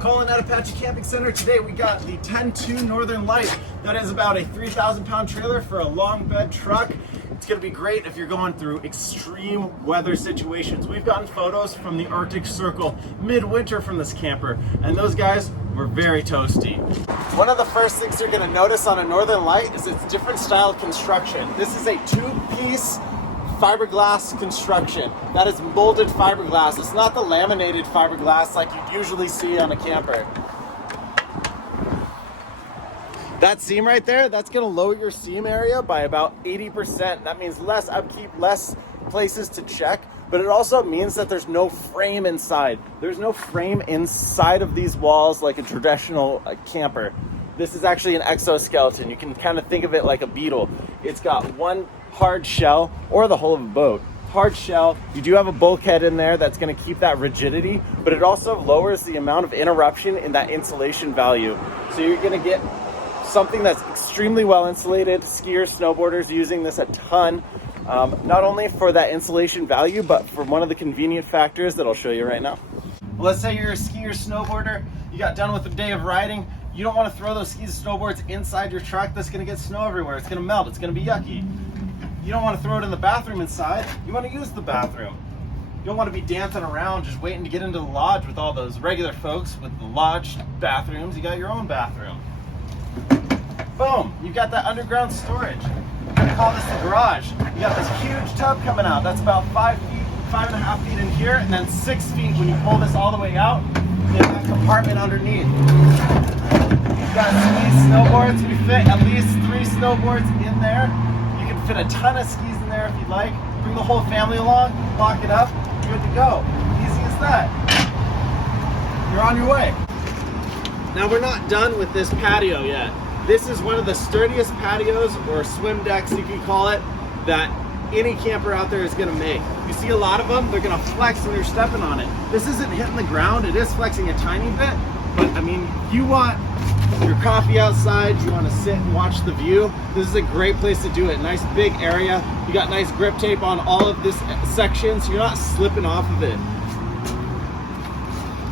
Collin at Apache Camping Center. Today we got the 10-2 Northern Lite. That is about a 3,000 pound trailer for a long bed truck. It's gonna be great if you're going through extreme weather situations. We've gotten photos from the Arctic Circle midwinter from this camper, and those guys were very toasty. One of the first things you're gonna notice on a Northern Lite is its different style construction. This is a two-piece fiberglass construction. That is molded fiberglass. It's not the laminated fiberglass like you'd usually see on a camper. That seam right there, that's gonna lower your seam area by about 80%. That means less upkeep, less places to check, but it also means that there's no frame inside. There's no frame inside of these walls like a traditional camper. This is actually an exoskeleton. You can kind of think of it like a beetle. It's got one hard shell, or the hull of a boat. Hard shell. You do have a bulkhead in there that's going to keep that rigidity, but it also lowers the amount of interruption in that insulation value. So you're going to get something that's extremely well insulated. Skiers, snowboarders using this a ton, not only for that insulation value, but for one of the convenient factors that I'll show you right now. Let's say you're a skier, snowboarder, you got done with a day of riding. You don't want to throw those skis and snowboards inside your truck. That's going to get snow everywhere. It's going to melt. It's going to be yucky. You don't want to throw it in the bathroom inside. You want to use the bathroom. You don't want to be dancing around just waiting to get into the lodge with all those regular folks with the lodge bathrooms. You got your own bathroom. Boom, you got that underground storage. We're going to call this the garage. You got this huge tub coming out. That's about 5 feet, 5.5 feet in here, and then 6 feet when you pull this all the way out. You have that compartment underneath. You've got skis, snowboards. We fit at least 3 snowboards in there. Fit a ton of skis in there if you'd like. Bring the whole family along, lock it up, good to go. Easy as that. You're on your way. Now we're not done with this patio yet. This is one of the sturdiest patios, or swim decks you can call it, that any camper out there is gonna make. You see a lot of them, they're gonna flex when you're stepping on it. This isn't hitting the ground, it is flexing a tiny bit, but I mean, you want your coffee outside, you want to sit and watch the view, this is a great place to do it. Nice big area. You got nice grip tape on all of this section, so you're not slipping off of it.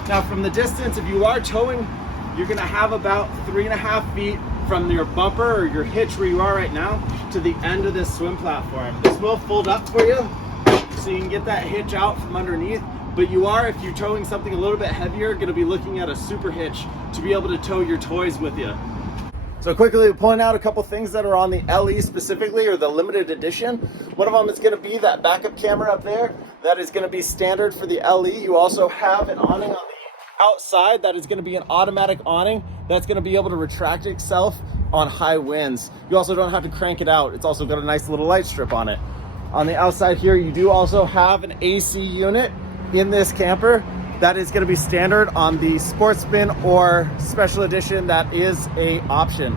Now from the distance, if you are towing, you're going to have about 3.5 feet from your bumper or your hitch where you are right now to the end of this swim platform. This will fold up for you so you can get that hitch out from underneath. But you are, if you're towing something a little bit heavier, going to be looking at a super hitch to be able to tow your toys with you. So quickly pulling out a couple things that are on the LE specifically, or the limited edition. One of them is going to be that backup camera up there. That is going to be standard for the LE. You also have an awning on the outside that is going to be an automatic awning that's going to be able to retract itself on high winds. You also don't have to crank it out. It's also got a nice little light strip on it. On the outside here, you do also have an AC unit in this camper that is going to be standard on the Sportsman or Special Edition. That is a option.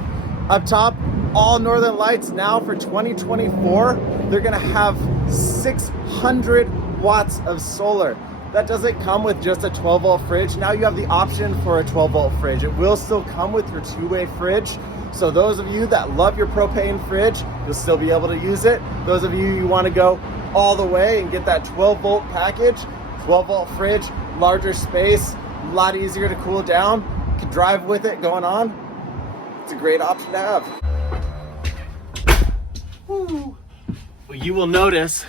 Up top, all Northern Lights now for 2024, they're going to have 600 watts of solar. That doesn't come with just a 12 volt fridge. Now you have the option for a 12 volt fridge. It will still come with your two-way fridge. So those of you that love your propane fridge, you'll still be able to use it. Those of you want to go all the way and get that 12 volt package, 12 volt fridge, larger space, a lot easier to cool down. You can drive with it going on. It's a great option to have. Woo. Well, you will notice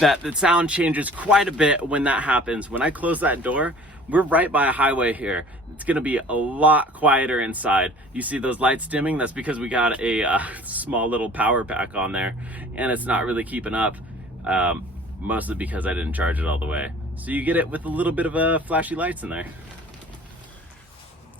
that the sound changes quite a bit when that happens. When I close that door, we're right by a highway here. It's gonna be a lot quieter inside. You see those lights dimming? That's because we got a small little power pack on there and it's not really keeping up, mostly because I didn't charge it all the way. So you get it with a little bit of flashy lights in there.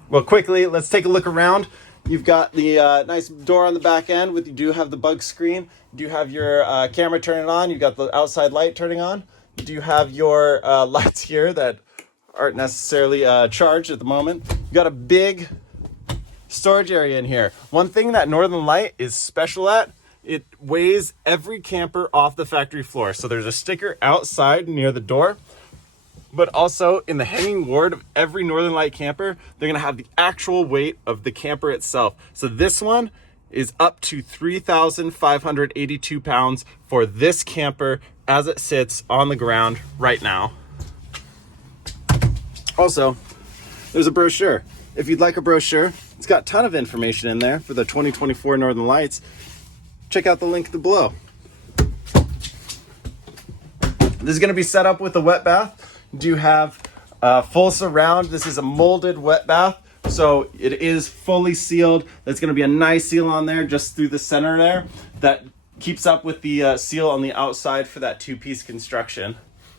Well, quickly, let's take a look around. You've got the nice door on the back end with, you do have the bug screen. You do have your camera turning on. You've got the outside light turning on. You do have your lights here that aren't necessarily charged at the moment. You got a big storage area in here. One thing that Northern Lite is special at, it weighs every camper off the factory floor. So there's a sticker outside near the door, but also in the hanging ward of every Northern Lite camper, they're gonna have the actual weight of the camper itself. So this one is up to 3,582 pounds for this camper as it sits on the ground right now. Also, there's a brochure. If you'd like a brochure, it's got a ton of information in there for the 2024 Northern Lights. Check out the link below. This is going to be set up with a wet bath. You do have full surround. This is a molded wet bath, so it is fully sealed. There's going to be a nice seal on there just through the center there that keeps up with the seal on the outside for that two-piece construction.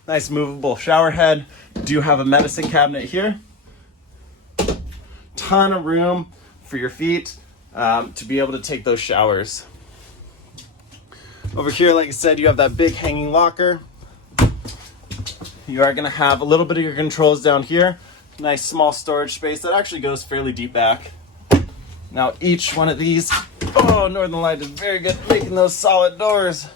Nice movable shower head. Do have a medicine cabinet here. Ton of room for your feet to be able to take those showers. Over here, like I said, you have that big hanging locker. You are going to have a little bit of your controls down here. Nice small storage space that actually goes fairly deep back. Now each one of these, oh, Northern Light is very good at making those solid doors.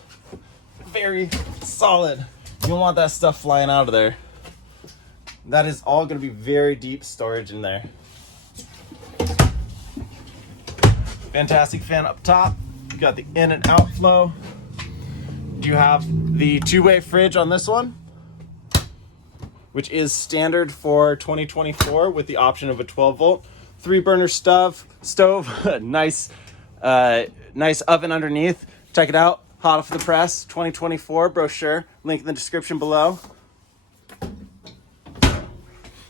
Very solid. You don't want that stuff flying out of there. That is all going to be very deep storage in there. Fantastic fan up top. You got the in and out flow. You have the two-way fridge on this one, which is standard for 2024 with the option of a 12-volt. 3-burner stove, nice oven underneath. Check it out, hot off the press, 2024 brochure, link in the description below.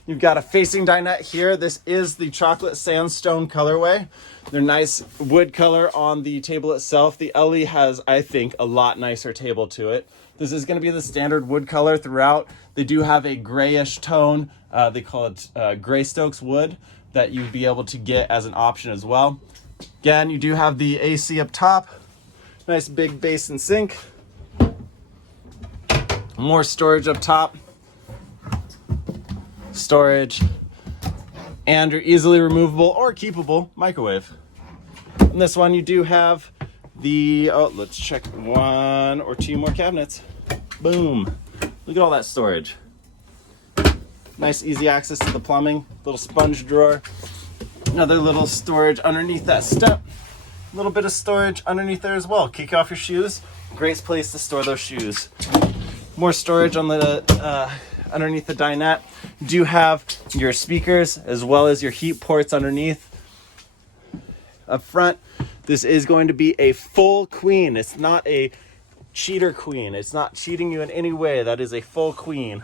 You've got a facing dinette here. This is the chocolate sandstone colorway. They're nice wood color on the table itself. The LE has, I think, a lot nicer table to it. This is going to be the standard wood color throughout. They do have a grayish tone. They call it Greystokes wood that you'd be able to get as an option as well. Again, you do have the AC up top. Nice big basin sink. More storage up top. Storage. And your easily removable or keepable microwave. On this one, you do have the, let's check 1 or 2 more cabinets. Boom. Look at all that storage. Nice easy access to the plumbing. Little sponge drawer. Another little storage underneath that step. A little bit of storage underneath there as well. Kick off your shoes. Great place to store those shoes. More storage on the underneath the dinette. You do have your speakers as well as your heat ports underneath. Up front, this is going to be a full queen. It's not a cheater queen. It's not cheating you in any way. That is a full queen.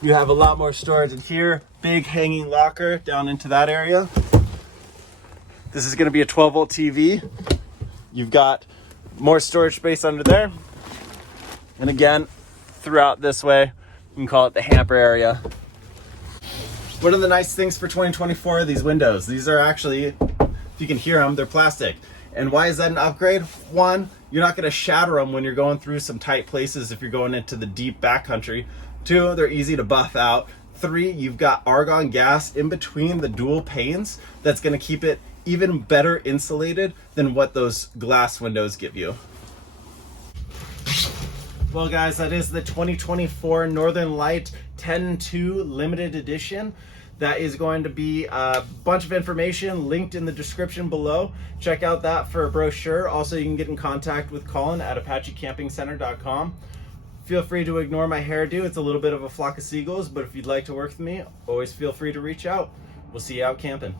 You have a lot more storage in here. Big hanging locker down into that area. This is going to be a 12-volt TV. You've got more storage space under there. And again, throughout this way, you can call it the hamper area. One of the nice things for 2024 are these windows. These are actually, if you can hear them, they're plastic. And why is that an upgrade? 1, you're not going to shatter them when you're going through some tight places if you're going into the deep backcountry. 2, they're easy to buff out. 3, you've got argon gas in between the dual panes that's going to keep it even better insulated than what those glass windows give you. Well guys, that is the 2024 Northern Light 10-2 limited edition. That is going to be a bunch of information linked in the description below. Check out that for a brochure. Also, you can get in contact with Collin at ApacheCampingCenter.com. Feel free to ignore my hairdo. It's a little bit of a flock of seagulls, but if you'd like to work with me, always feel free to reach out. We'll see you out camping.